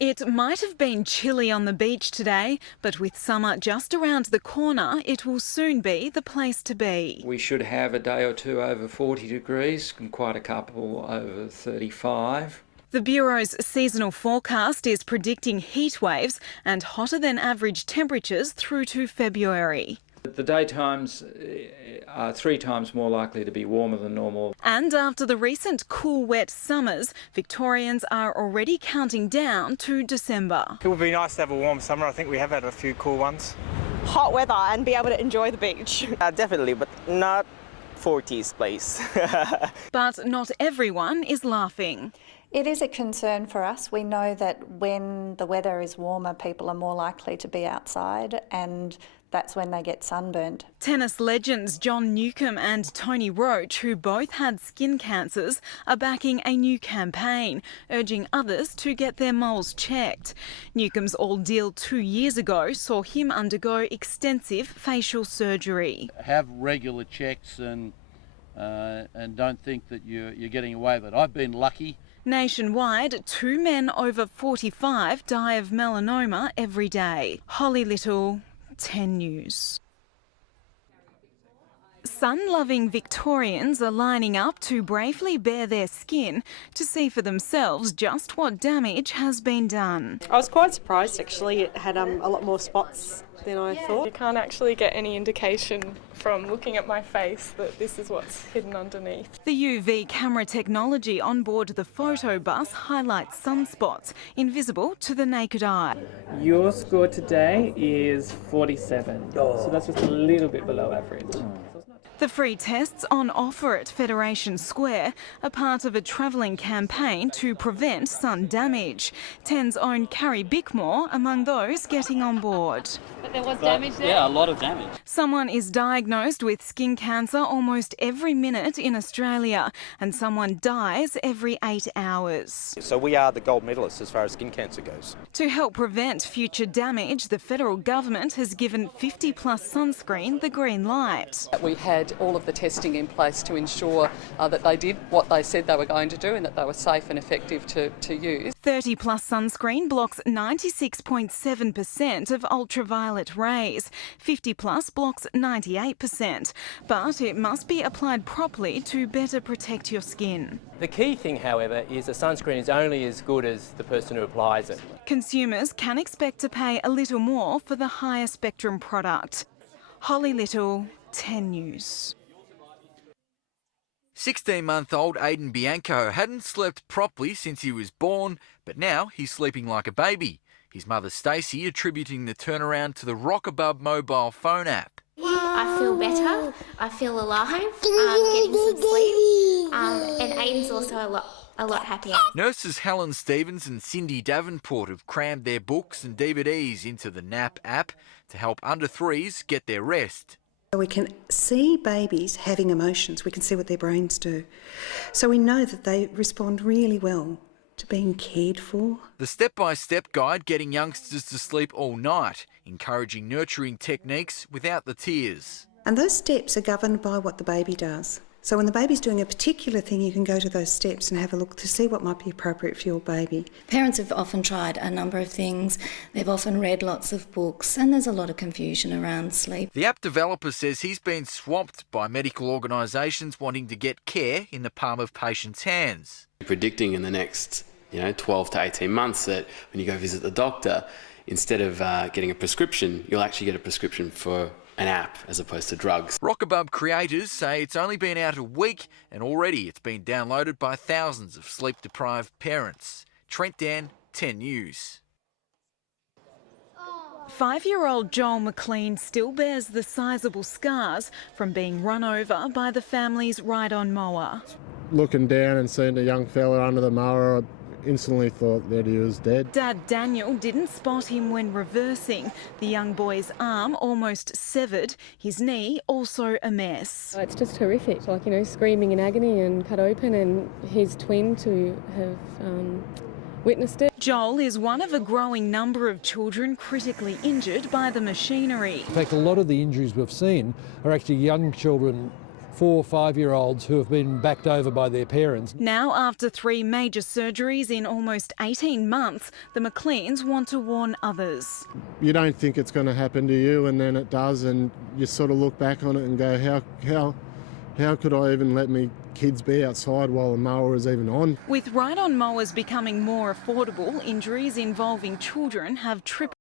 It might have been chilly on the beach today, but with summer just around the corner, it will soon be the place to be. We should have a day or two over 40 degrees and quite a couple over 35. The Bureau's seasonal forecast is predicting heat waves and hotter than average temperatures through to February. The daytimes are 3 times more likely to be warmer than normal. And after the recent cool, wet summers, Victorians are already counting down to December. It would be nice to have a warm summer. I think we have had a few cool ones. Hot weather and be able to enjoy the beach. Definitely, but not 40s place. But not everyone is laughing. It is a concern for us. We know that when the weather is warmer, people are more likely to be outside, and that's when they get sunburned. Tennis legends John Newcombe and Tony Roach, who both had skin cancers, are backing a new campaign, urging others to get their moles checked. Newcombe's ordeal 2 years ago saw him undergo extensive facial surgery. Have regular checks and don't think that you're getting away with it. I've been lucky. Nationwide, 2 men over 45 die of melanoma every day. Holly Little, 10 News. Sun-loving Victorians are lining up to bravely bare their skin to see for themselves just what damage has been done. I was quite surprised actually. It had a lot more spots than I thought. You can't actually get any indication from looking at my face that this is what's hidden underneath. The UV camera technology on board the photo bus highlights sunspots invisible to the naked eye. Your score today is 47, so that's just a little bit below average. The free tests on offer at Federation Square are part of a travelling campaign to prevent sun damage. Ten's own Carrie Bickmore among those getting on board. But there was damage there? Yeah, a lot of damage. Someone is diagnosed with skin cancer almost every minute in Australia, and someone dies every 8 hours. So we are the gold medalists as far as skin cancer goes. To help prevent future damage, the federal government has given 50+ sunscreen the green light. We had all of the testing in place to ensure that they did what they said they were going to do and that they were safe and effective to use. 30+ sunscreen blocks 96.7% of ultraviolet rays. 50+ blocks 98%. But it must be applied properly to better protect your skin. The key thing, however, is the sunscreen is only as good as the person who applies it. Consumers can expect to pay a little more for the higher spectrum product. Holly Little, 10 News. 16-month-old Aiden Bianco hadn't slept properly since he was born, but now he's sleeping like a baby. His mother Stacey attributing the turnaround to the Rockabub mobile phone app. I feel better, I feel alive, getting some sleep, and Aiden's also a lot happier. Nurses Helen Stevens and Cindy Davenport have crammed their books and DVDs into the NAP app to help under-3s get their rest. We can see babies having emotions, we can see what their brains do. So we know that they respond really well to being cared for. The step-by-step guide getting youngsters to sleep all night, encouraging nurturing techniques without the tears. And those steps are governed by what the baby does. So when the baby's doing a particular thing, you can go to those steps and have a look to see what might be appropriate for your baby. Parents have often tried a number of things. They've often read lots of books, and there's a lot of confusion around sleep. The app developer says he's been swamped by medical organisations wanting to get care in the palm of patients' hands. Predicting in the next 12 to 18 months that when you go visit the doctor, instead of getting a prescription, you'll actually get a prescription for an app as opposed to drugs. Rockabub creators say it's only been out a week and already it's been downloaded by thousands of sleep-deprived parents. Trent Dan, 10 News. 5-year-old Joel McLean still bears the sizable scars from being run over by the family's ride-on mower. Looking down and seeing a young fella under the mower, I instantly thought that he was dead. Dad Daniel didn't spot him when reversing. The young boy's arm almost severed, his knee also a mess. It's just horrific, screaming in agony and cut open, and his twin to have witnessed it. Joel is one of a growing number of children critically injured by the machinery. In fact, a lot of the injuries we've seen are actually young children 4 or 5-year-olds who have been backed over by their parents. Now, after 3 major surgeries in almost 18 months, the McLeans want to warn others. You don't think it's going to happen to you, and then it does, and you sort of look back on it and go, how could I even let me kids be outside while the mower is even on? With ride-on mowers becoming more affordable, injuries involving children have tripled.